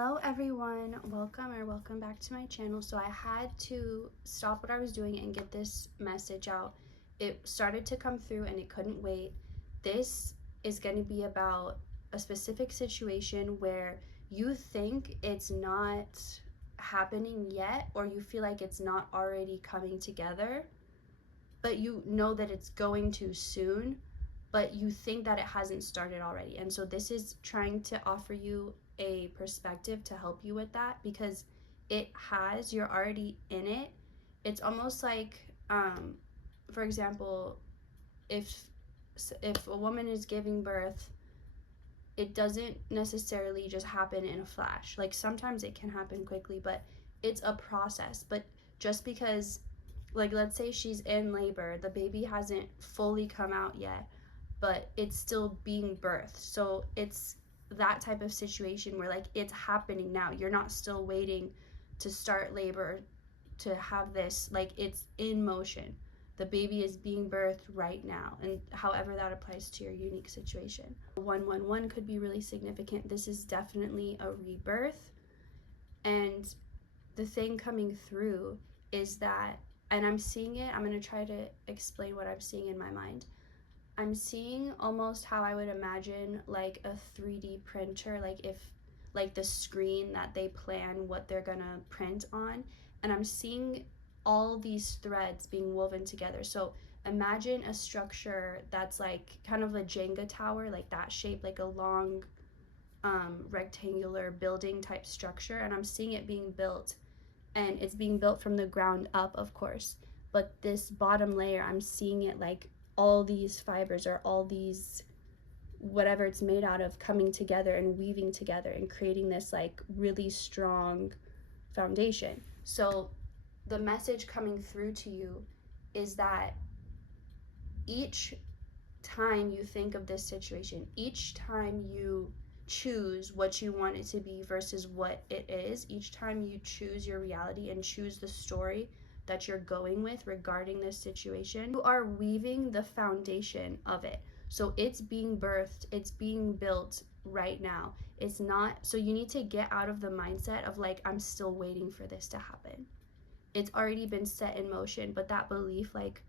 Hello everyone, welcome back to my channel. So I had to stop what I was doing and get this message out. It started to come through and it couldn't wait. This is going to be about a specific situation where you think it's not happening yet, or you feel like it's not already coming together, but you know that it's going to soon, but you think that it hasn't started already. And so this is trying to offer you a perspective to help you with that, because it has, you're already in it. It's almost like, for example, if a woman is giving birth, it doesn't necessarily just happen in a flash. Like sometimes it can happen quickly, but it's a process. But just because, like, let's say she's in labor, the baby hasn't fully come out yet, but it's still being birthed. So it's that type of situation where, like, it's happening now. You're not still waiting to start labor to have this, like, it's in motion. The baby is being birthed right now, and however that applies to your unique situation. 111 could be really significant. This is definitely a rebirth, and the thing coming through is that, and I'm seeing it, I'm going to try to explain what I'm seeing in my mind. I'm seeing almost how I would imagine like a 3D printer, like the screen that they plan what they're gonna print on, and I'm seeing all these threads being woven together. So imagine a structure that's like kind of a Jenga tower, like that shape, like a long rectangular building type structure, and I'm seeing it being built, and it's being built from the ground up, of course. But this bottom layer, I'm seeing it like all these fibers, or all these, whatever it's made out of, coming together and weaving together and creating this like really strong foundation. So the message coming through to you is that each time you think of this situation, each time you choose what you want it to be versus what it is, each time you choose your reality and choose the story that you're going with regarding this situation, you are weaving the foundation of it. So it's being birthed, it's being built right now. It's not, so you need to get out of the mindset of like, I'm still waiting for this to happen. It's already been set in motion, but that belief, like,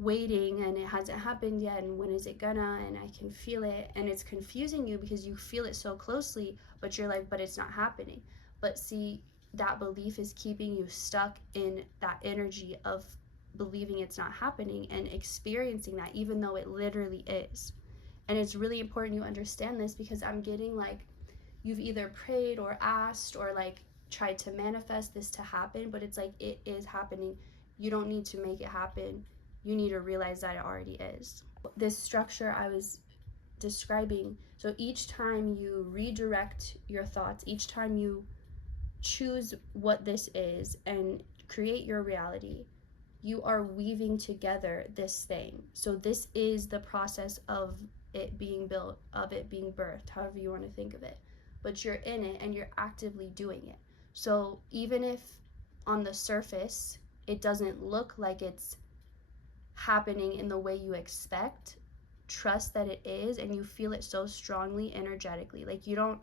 waiting and it hasn't happened yet, and when is it gonna, and I can feel it, and it's confusing you because you feel it so closely, but you're like, but it's not happening. But see, that belief is keeping you stuck in that energy of believing it's not happening and experiencing that even though it literally is. And it's really important you understand this, because I'm getting like you've either prayed or asked or like tried to manifest this to happen, but it's like it is happening. You don't need to make it happen. You need to realize that it already is. This structure I was describing, so each time you redirect your thoughts, each time you choose what this is and create your reality, you are weaving together this thing. So this is the process of it being built, of it being birthed, however you want to think of it. But you're in it and you're actively doing it. So even if on the surface it doesn't look like it's happening in the way you expect, trust that it is, and you feel it so strongly energetically. Like, you don't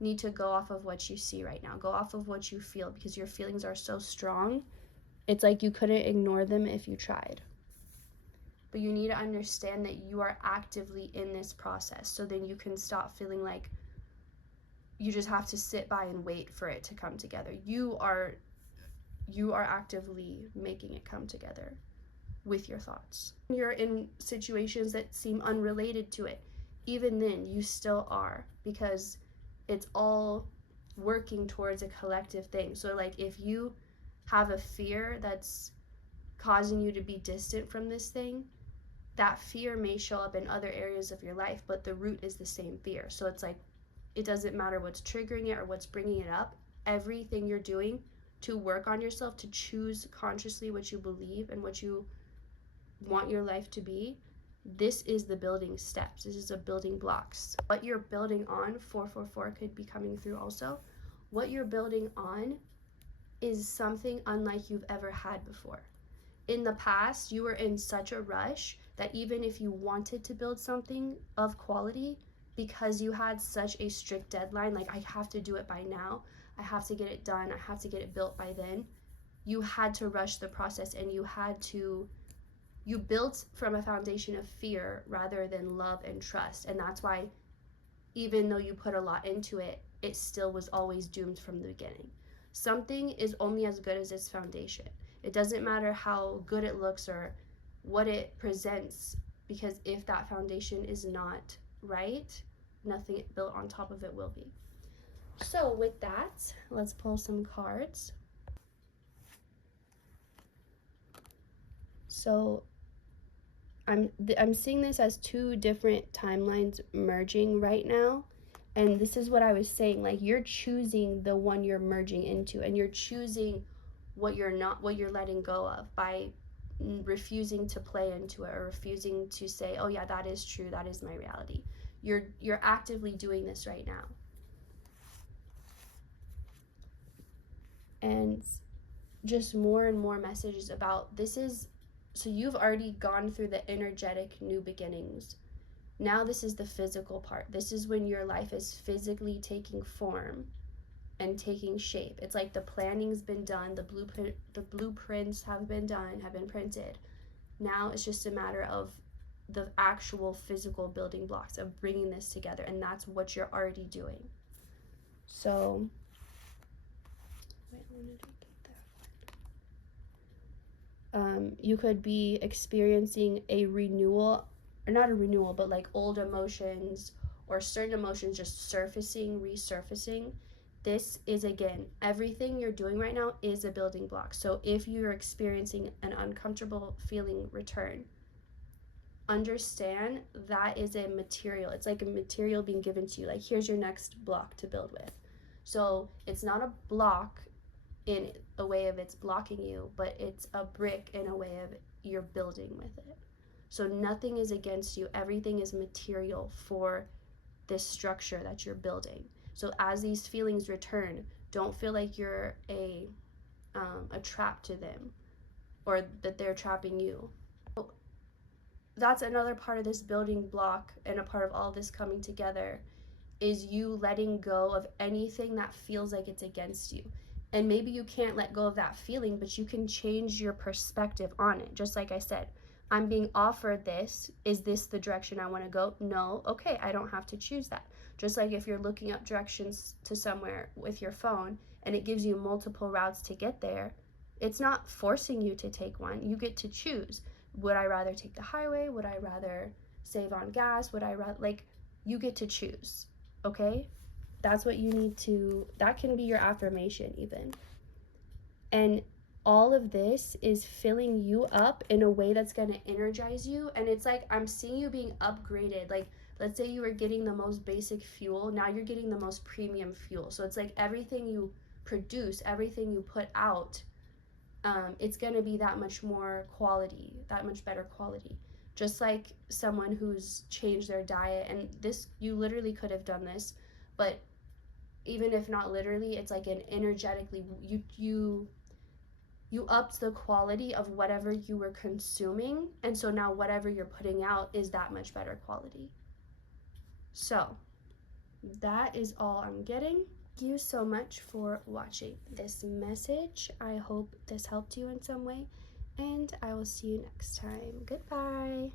need to go off of what you see right now. Go off of what you feel, because your feelings are so strong. It's like you couldn't ignore them if you tried. But you need to understand that you are actively in this process, so then you can stop feeling like you just have to sit by and wait for it to come together. You are actively making it come together with your thoughts. You're in situations that seem unrelated to it. Even then, you still are, because it's all working towards a collective thing. So like, if you have a fear that's causing you to be distant from this thing, that fear may show up in other areas of your life, but the root is the same fear. So it's like, it doesn't matter what's triggering it or what's bringing it up. Everything you're doing to work on yourself, to choose consciously what you believe and what you want your life to be, this is the building steps. This is the building blocks. What you're building on, 444 could be coming through also. What you're building on is something unlike you've ever had before. In the past, you were in such a rush that even if you wanted to build something of quality, because you had such a strict deadline, like I have to do it by now, I have to get it done, I have to get it built by then, you had to rush the process, and you built from a foundation of fear rather than love and trust. And that's why, even though you put a lot into it, it still was always doomed from the beginning. Something is only as good as its foundation. It doesn't matter how good it looks or what it presents, because if that foundation is not right, nothing built on top of it will be. So with that, let's pull some cards. So I'm seeing this as two different timelines merging right now. And this is what I was saying, like you're choosing the one you're merging into, and you're choosing what you're letting go of by refusing to play into it, or refusing to say, oh yeah, that is true, that is my reality. You're actively doing this right now. And just more and more messages about this is, so you've already gone through the energetic new beginnings. Now this is the physical part. This is when your life is physically taking form and taking shape. It's like the planning's been done, the blueprints have been done, have been printed. Now it's just a matter of the actual physical building blocks of bringing this together, and that's what you're already doing. So, wait, I wanted to you could be experiencing a renewal, or not a renewal, but like old emotions or certain emotions just resurfacing. This is, again, everything you're doing right now is a building block. So if you're experiencing an uncomfortable feeling return, understand that is a material. It's like a material being given to you. Like, here's your next block to build with. So it's not a block in a way of it's blocking you, but it's a brick in a way of you're building with it. So nothing is against you. Everything is material for this structure that you're building. So as these feelings return, don't feel like you're a trap to them, or that they're trapping you. So that's another part of this building block, and a part of all this coming together, is you letting go of anything that feels like it's against you. And maybe you can't let go of that feeling, but you can change your perspective on it. Just like I said, I'm being offered this. Is this the direction I want to go? No. Okay, I don't have to choose that. Just like if you're looking up directions to somewhere with your phone and it gives you multiple routes to get there, it's not forcing you to take one. You get to choose. Would I rather take the highway? Would I rather save on gas? Would I rather, like, you get to choose, okay? That's what you need to, that can be your affirmation even. And all of this is filling you up in a way that's going to energize you. And it's like, I'm seeing you being upgraded. Like, let's say you were getting the most basic fuel, now you're getting the most premium fuel. So it's like everything you produce, everything you put out, it's going to be that much more quality, that much better quality. Just like someone who's changed their diet, and this, you literally could have done this, but even if not literally, it's like an energetically, you upped the quality of whatever you were consuming, and so now whatever you're putting out is that much better quality. So that is all I'm getting. Thank you so much for watching this message. I hope this helped you in some way, and I will see you next time. Goodbye.